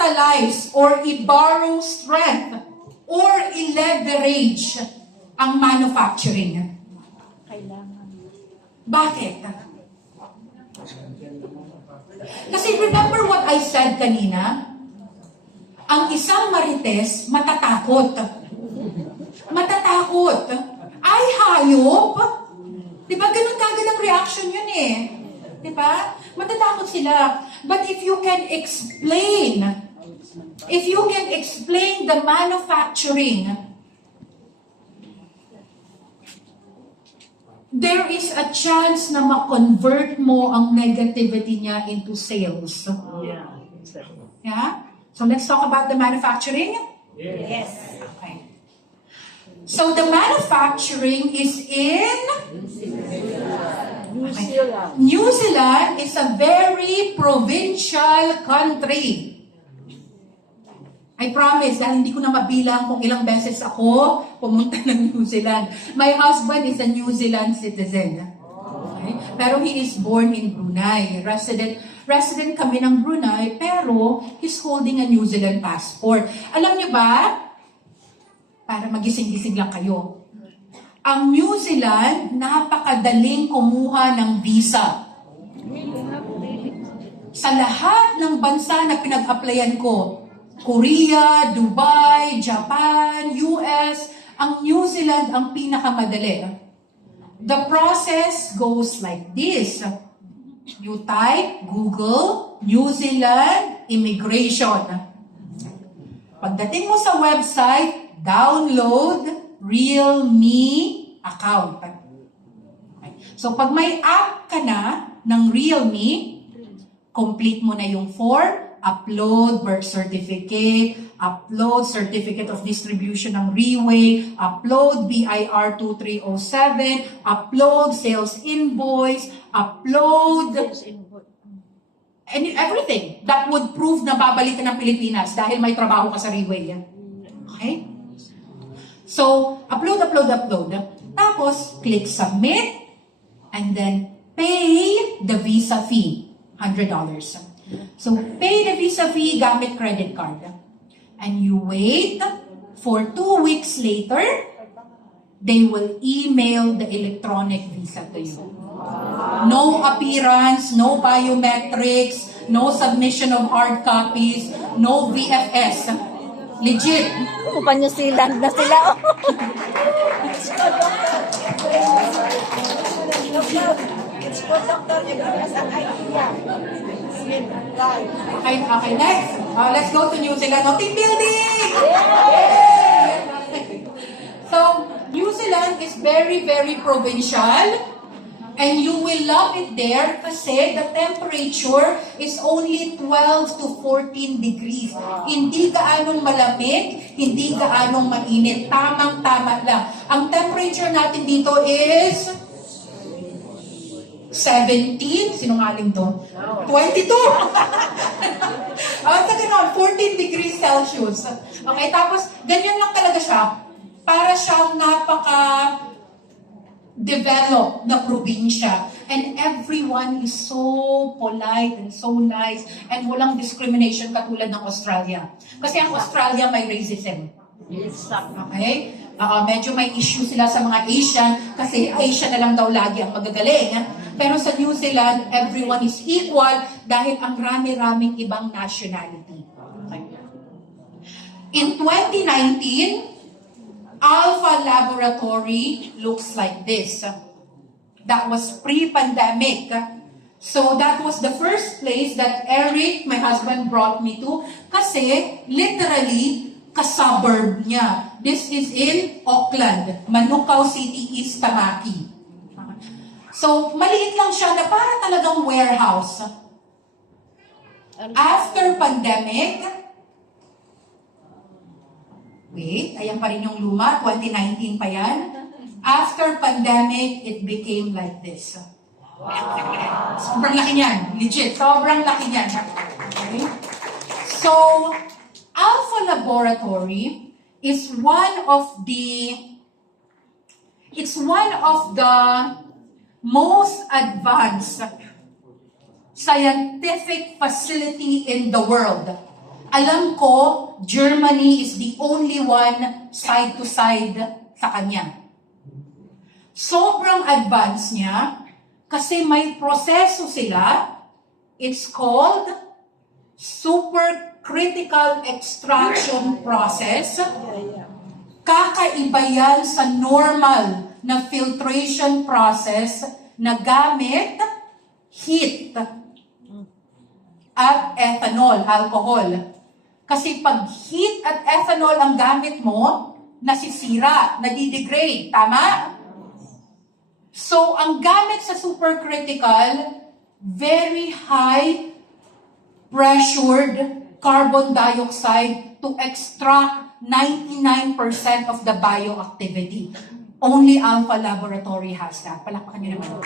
i-capitalize or i-borrow strength or i-leverage ang manufacturing? Kailangan. Bakit? Kasi remember what I said kanina? Ang isang marites, matatakot. Matatakot. Ay, hayop. Diba? Ganun kagad ang reaction yun eh. Diba? Matatakot sila. But if you can explain the manufacturing, there is a chance na ma-convert mo ang negativity niya into sales. Yeah. Yeah? So let's talk about the manufacturing. Yes. Okay. So the manufacturing is in New Zealand. New Zealand is a very provincial country. I promise, dahil hindi ko na mabilang kung ilang beses ako pumunta ng New Zealand. My husband is a New Zealand citizen. Okay? Pero he is born in Brunei. Resident kami ng Brunei, pero he's holding a New Zealand passport. Alam niyo ba, para magising-gising lang kayo, ang New Zealand, napakadaling kumuha ng visa. Sa lahat ng bansa na pinag-applyan ko, Korea, Dubai, Japan, US, ang New Zealand ang pinakamadali. The process goes like this. You type Google, New Zealand, immigration. Pagdating mo sa website, download Realme account. Okay. So pag may app ka na ng Realme, complete mo na yung form, upload birth certificate, upload certificate of distribution ng Reway, upload BIR 2307, upload sales invoice, upload everything that would prove na babalik ka ng Pilipinas dahil may trabaho ka sa Reway. Okay? So, upload. Tapos, click submit and then pay the visa fee, $100. So, pay the visa fee gamit credit card. And you wait for 2 weeks later, they will email the electronic visa to you. No appearance, no biometrics, no submission of hard copies, no VFS. Legit. Upa New Zealand na sila. Okay, next. Let's go to New Zealand. Team building! So, New Zealand is very, very provincial. And you will love it there kasi the temperature is only 12 to 14 degrees. Hindi gaanong malamig, hindi gaanong mainit. Tamang-tama lang. Ang temperature natin dito is 17. Sinungaling to? 22. Sa ganon, 14 degrees Celsius. Okay, tapos ganyan lang talaga siya. Para siyang develop na probinsya. And everyone is so polite and so nice and walang discrimination katulad ng Australia. Kasi ang Australia may racism. Okay? Medyo may issue sila sa mga Asian kasi Asian na lang daw lagi ang magagaling. Pero sa New Zealand, everyone is equal dahil ang rami-raming ibang nationality. Okay? In 2019, Alpha Laboratory looks like this. That was pre-pandemic. So that was the first place that Eric, my husband, brought me to kasi literally ka-suburb niya. This is in Auckland, Manukau City, East Tamaki. So maliit lang siya na para talagang warehouse. After pandemic, wait, ayan pa rin yung luma, 2019 pa yan. After pandemic, it became like this. Wow. Sobrang laki niyan. Legit, sobrang laki niyan. Okay? So, Alpha Laboratory is one of the most advanced scientific facility in the world. Alam ko, Germany is the only one side to side sa kanya. Sobrang advanced niya kasi may proseso sila. It's called supercritical extraction process. Kakaiba yan sa normal na filtration process na gamit heat at ethanol, alcohol. Kasi pag heat at ethanol ang gamit mo, nasisira, nadidegrade. Tama? So, ang gamit sa supercritical, very high pressured carbon dioxide to extract 99% of the bioactivity. Only Alpha Laboratory has that. Palakpakan niyo naman.